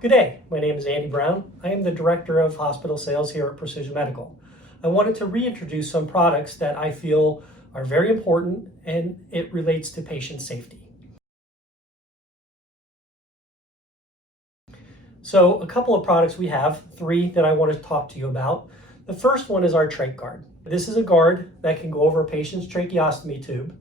Good day, my name is Andy Brown. I am the Director of Hospital Sales here at Precision Medical. I wanted to reintroduce some products that I feel are very important and it relates to patient safety. So a couple of products we have, three that I want to talk to you about. The first one is our trach guard. This is a guard that can go over a patient's tracheostomy tube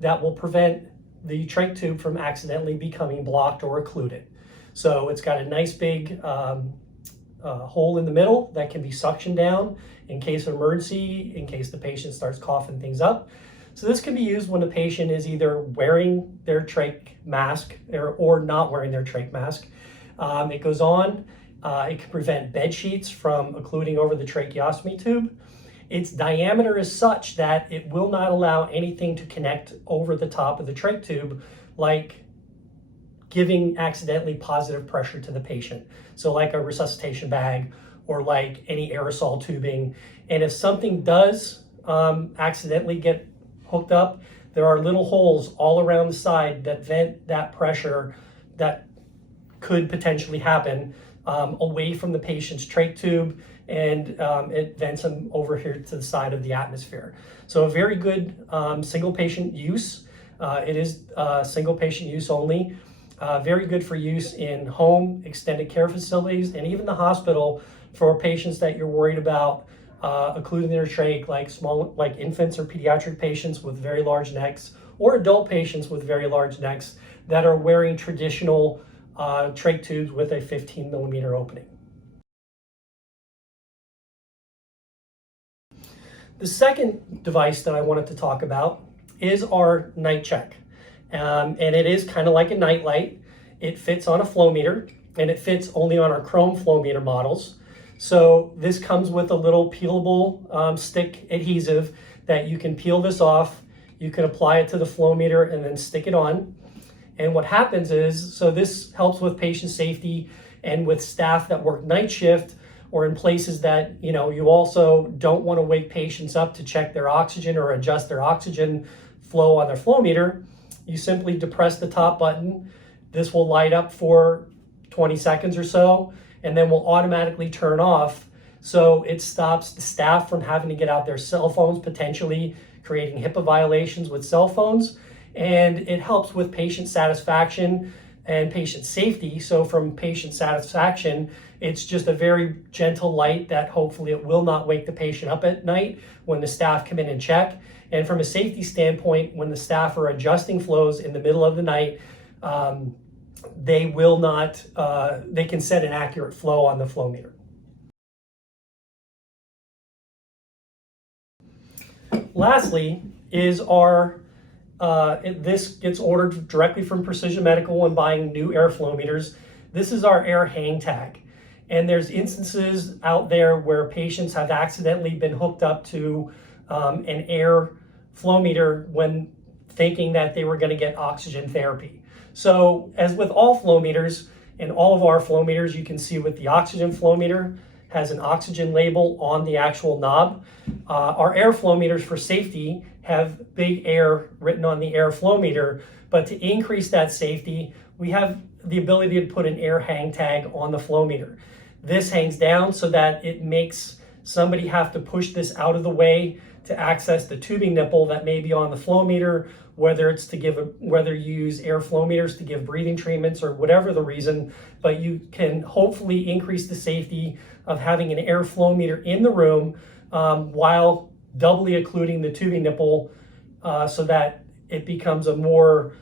that will prevent the trach tube from accidentally becoming blocked or occluded. So it's got a nice big hole in the middle that can be suctioned down in case of emergency, in case the patient starts coughing things up. So this can be used when the patient is either wearing their trach mask or not wearing their trach mask. It goes on, it can prevent bed sheets from occluding over the tracheostomy tube. Its diameter is such that it will not allow anything to connect over the top of the trach tube, like giving accidentally positive pressure to the patient. So like a resuscitation bag or like any aerosol tubing. And if something does accidentally get hooked up, there are little holes all around the side that vent that pressure that could potentially happen away from the patient's trach tube, and it vents them over here to the side of the atmosphere. So a very good single patient use. It is single patient use only. Very good for use in home, extended care facilities, and even the hospital for patients that you're worried about occluding their trach, like infants or pediatric patients with very large necks, or adult patients with very large necks that are wearing traditional trach tubes with a 15 millimeter opening. The second device that I wanted to talk about is our night check. And it is kind of like a night light. It fits on a flow meter, and it fits only on our chrome flow meter models. So this comes with a little peelable stick adhesive that you can peel this off. You can apply it to the flow meter and then stick it on. And what happens is, so this helps with patient safety and with staff that work night shift or in places that, you also don't want to wake patients up to check their oxygen or adjust their oxygen flow on their flow meter. You simply depress the top button. This will light up for 20 seconds or so, and then will automatically turn off. So it stops the staff from having to get out their cell phones, potentially creating HIPAA violations with cell phones. And it helps with patient satisfaction and patient safety. So from patient satisfaction, it's just a very gentle light that hopefully it will not wake the patient up at night when the staff come in and check. And from a safety standpoint, when the staff are adjusting flows in the middle of the night, they will not, they can set an accurate flow on the flow meter. Lastly is our, this gets ordered directly from Precision Medical when buying new air flow meters. This is our air hang tag. And there's instances out there where patients have accidentally been hooked up to an air flow meter when thinking that they were going to get oxygen therapy. So as with all flow meters, and all of our flow meters, you can see with the oxygen flow meter has an oxygen label on the actual knob. Our air flow meters for safety have big air written on the air flow meter, but to increase that safety, we have the ability to put an air hang tag on the flow meter. This hangs down so that it makes somebody have to push this out of the way to access the tubing nipple that may be on the flow meter, whether it's to whether you use air flow meters to give breathing treatments or whatever the reason, but you can hopefully increase the safety of having an air flow meter in the room while doubly occluding the tubing nipple so that it becomes a more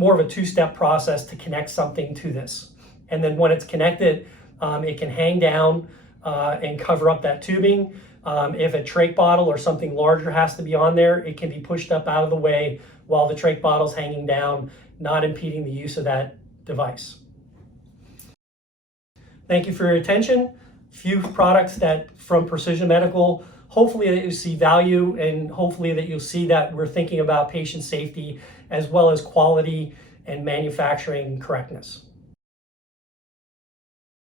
of a two-step process to connect something to this. And then when it's connected, it can hang down and cover up that tubing. If a trach bottle or something larger has to be on there, it can be pushed up out of the way while the trach bottle's hanging down, not impeding the use of that device. Thank you for your attention. Few products that from Precision Medical, hopefully that you see value, and hopefully that you'll see that we're thinking about patient safety as well as quality and manufacturing correctness.